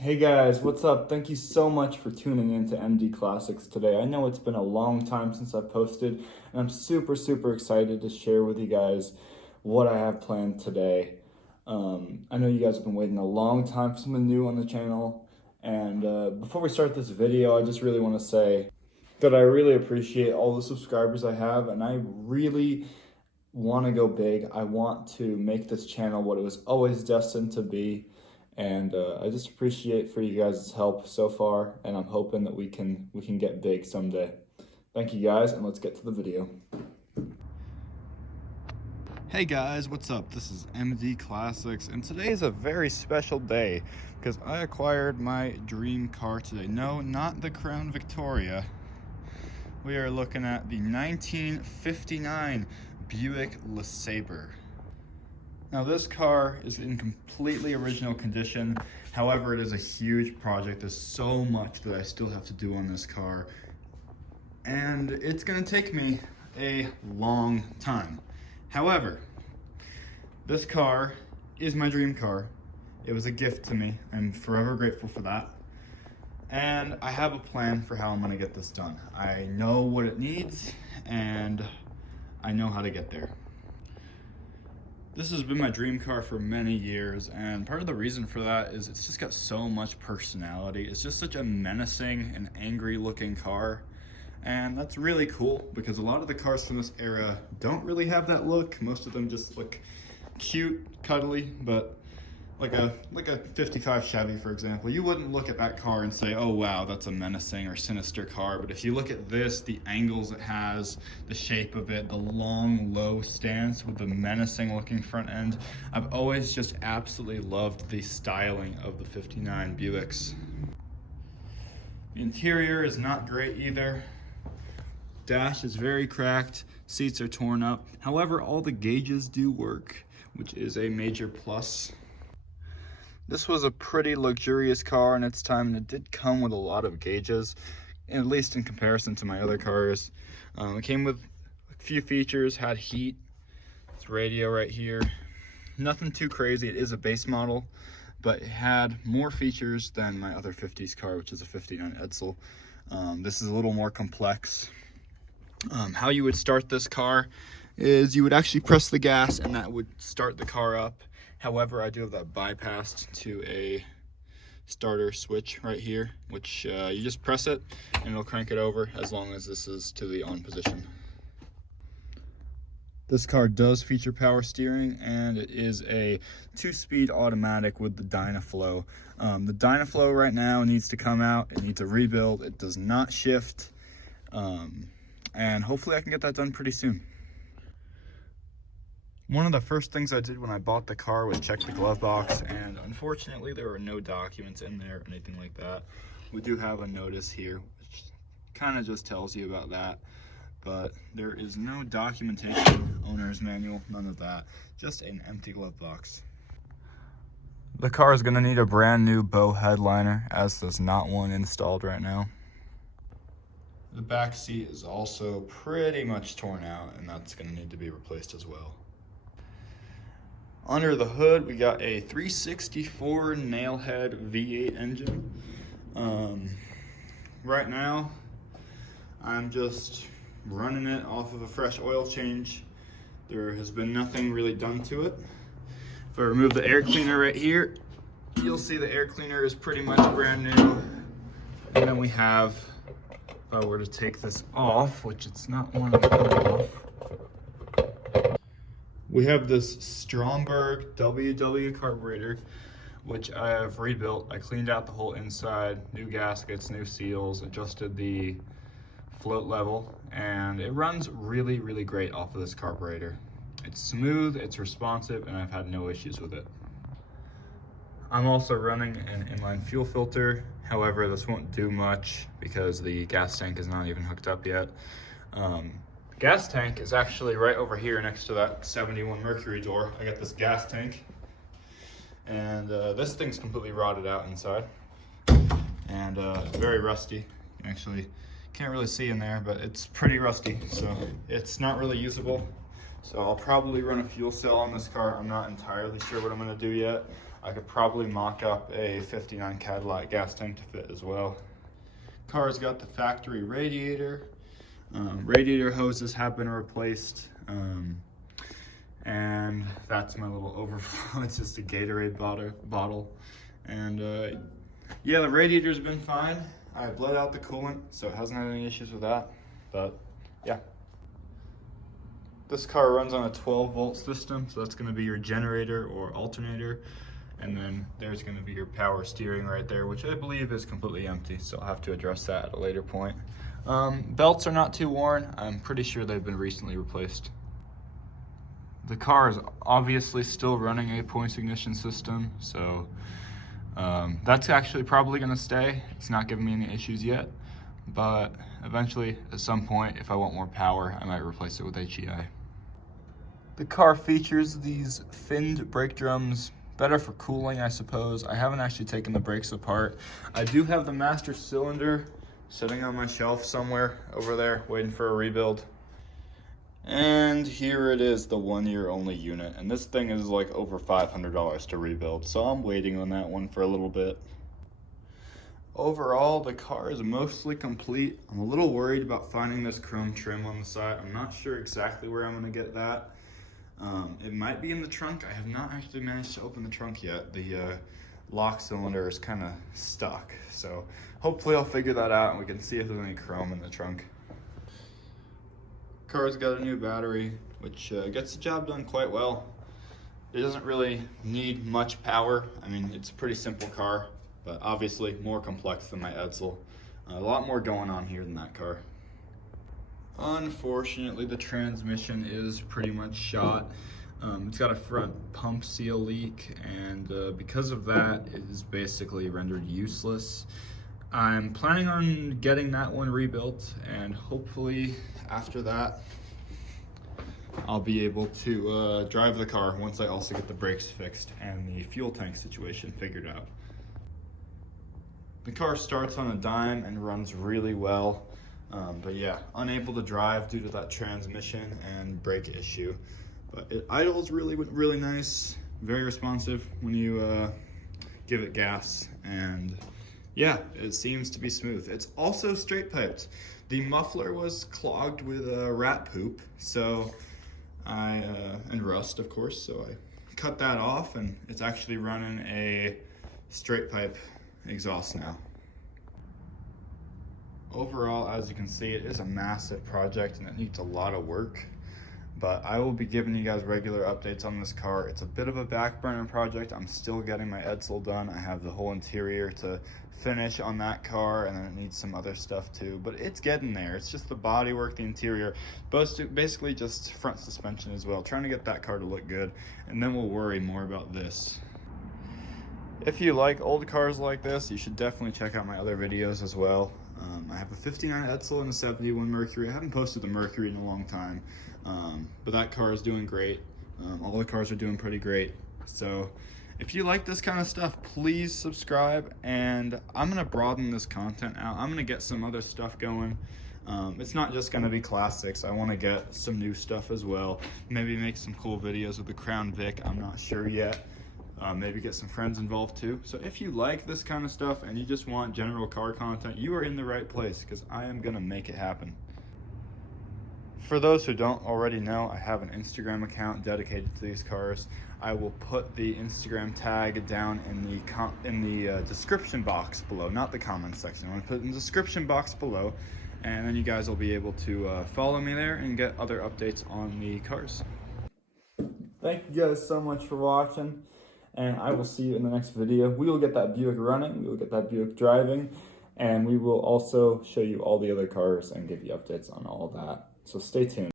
Hey guys, what's up? Thank you so much for tuning in to MD Classics today. I know it's been a long time since I posted, and I'm super excited to share with you guys what I have planned today. I know you guys have been waiting a long time for something new on the channel, and before we start this video, I just really want to say that I really appreciate all the subscribers I have, and I really want to go big. I want to make this channel what it was always destined to be. And I just appreciate for you guys' help so far, and I'm hoping that we can get big someday. Thank you guys, and let's get to the video. Hey guys, what's up? This is MD Classics, and today is a very special day because I acquired my dream car today. No, not the Crown Victoria. We are looking at the 1959 Buick LeSabre. Now this car is in completely original condition. However, it is a huge project. There's so much that I still have to do on this car. And it's gonna take me a long time. However, this car is my dream car. It was a gift to me. I'm forever grateful for that. And I have a plan for how I'm gonna get this done. I know what it needs and I know how to get there. This has been my dream car for many years, and part of the reason for that is it's just got so much personality. It's just such a menacing and angry looking car, and that's really cool because a lot of the cars from this era don't really have that look. Most of them just look cute, cuddly, but like a 55 Chevy, for example, you wouldn't look at that car and say, oh wow, that's a menacing or sinister car. But if you look at this, the angles it has, the shape of it, the long, low stance with the menacing looking front end, I've always just absolutely loved the styling of the 59 Buicks. The interior is not great either. Dash is very cracked, seats are torn up. However, all the gauges do work, which is a major plus. This was a pretty luxurious car in its time, and it did come with a lot of gauges, at least in comparison to my other cars. It came with a few features, had heat, it's radio right here. Nothing too crazy, it is a base model, but it had more features than my other 50s car, which is a 59 Edsel. This is a little more complex. How you would start this car is you would actually press the gas and that would start the car up. However, I do have that bypassed to a starter switch right here, which you just press it and it'll crank it over as long as this is to the on position. This car does feature power steering, and it is a 2-speed automatic with the Dynaflow. The Dynaflow right now needs to come out. It needs a rebuild. It does not shift, and hopefully I can get that done pretty soon. One of the first things I did when I bought the car was check the glove box, and unfortunately there are no documents in there or anything like that. We do have a notice here, which kind of just tells you about that, but there is no documentation, owner's manual, none of that, just an empty glove box. The car is going to need a brand new bow headliner, as there's not one installed right now. The back seat is also pretty much torn out, and that's going to need to be replaced as well. Under the hood, we got a 364 Nailhead V8 engine. Right now, I'm just running it off of a fresh oil change. There has been nothing really done to it. If I remove the air cleaner right here, you'll see the air cleaner is pretty much brand new. And then we have, if I were to take this off, which it's not one to pull off, we have this Stromberg WW carburetor, which I have rebuilt. I cleaned out the whole inside, new gaskets, new seals, adjusted the float level, and it runs really great off of this carburetor. It's smooth, it's responsive, and I've had no issues with it. I'm also running an inline fuel filter. However, this won't do much because the gas tank is not even hooked up yet. Gas tank is actually right over here next to that 71 Mercury door. I got this gas tank, and this thing's completely rotted out inside, and very rusty. You actually can't really see in there, but it's pretty rusty, so it's not really usable. So I'll probably run a fuel cell on this car. I'm not entirely sure what I'm gonna do yet. I could probably mock up a 59 Cadillac gas tank to fit as well. Car's got the factory radiator. Radiator hoses have been replaced. And that's my little overflow. It's just a Gatorade bottle. And yeah, the radiator's been fine. I bled out the coolant, so it hasn't had any issues with that. But yeah. This car runs on a 12-volt system, so that's gonna be your generator or alternator. And then there's gonna be your power steering right there, which I believe is completely empty, so I'll have to address that at a later point. Belts are not too worn. I'm pretty sure they've been recently replaced. The car is obviously still running a 8-point ignition system, so that's actually probably gonna stay. It's not giving me any issues yet, but eventually, at some point, if I want more power, I might replace it with HEI. The car features these finned brake drums, better for cooling, I suppose. I haven't actually taken the brakes apart. I do have the master cylinder sitting on my shelf somewhere over there, waiting for a rebuild. And here it is, the 1-year only unit. And this thing is like over $500 to rebuild, so I'm waiting on that one for a little bit. Overall, the car is mostly complete. I'm a little worried about finding this chrome trim on the side. I'm not sure exactly where I'm gonna get that. It might be in the trunk. I have not actually managed to open the trunk yet. The lock cylinder is kind of stuck. So hopefully I'll figure that out and we can see if there's any chrome in the trunk. Car's got a new battery, which gets the job done quite well. It doesn't really need much power. I mean, it's a pretty simple car, but obviously more complex than my Edsel. A lot more going on here than that car. Unfortunately, the transmission is pretty much shot. It's got a front pump seal leak, and because of that, it is basically rendered useless. I'm planning on getting that one rebuilt, and hopefully after that, I'll be able to drive the car once I also get the brakes fixed and the fuel tank situation figured out. The car starts on a dime and runs really well. But yeah, unable to drive due to that transmission and brake issue. But it idles really nice, very responsive when you give it gas, and yeah, it seems to be smooth. It's also straight piped. The muffler was clogged with rat poop, so and rust, of course, so I cut that off, and it's actually running a straight pipe exhaust now. Overall, as you can see, it is a massive project and it needs a lot of work, but I will be giving you guys regular updates on this car. It's a bit of a back burner project. I'm still getting my Edsel done. I have the whole interior to finish on that car, and then it needs some other stuff too, but it's getting there. It's just the bodywork, the interior, basically just front suspension as well, trying to get that car to look good, and then we'll worry more about this. If you like old cars like this, you should definitely check out my other videos as well. I have a 59 Edsel and a 71 Mercury. I haven't posted the Mercury in a long time, but that car is doing great. All the cars are doing pretty great. So if you like this kind of stuff, please subscribe, and I'm gonna broaden this content out. I'm gonna get some other stuff going. It's not just gonna be classics. I wanna get some new stuff as well. Maybe make some cool videos with the Crown Vic, I'm not sure yet. Maybe get some friends involved too. So if you like this kind of stuff and you just want general car content, you are in the right place, because I am gonna make it happen. For those who don't already know, I have an Instagram account dedicated to these cars. I will put the Instagram tag down in the description box below, not the comment section. I'm gonna put it in the description box below, and then you guys will be able to follow me there and get other updates on the cars. Thank you guys so much for watching, and I will see you in the next video. We will get that Buick running, we will get that Buick driving, and we will also show you all the other cars and give you updates on all that. So stay tuned.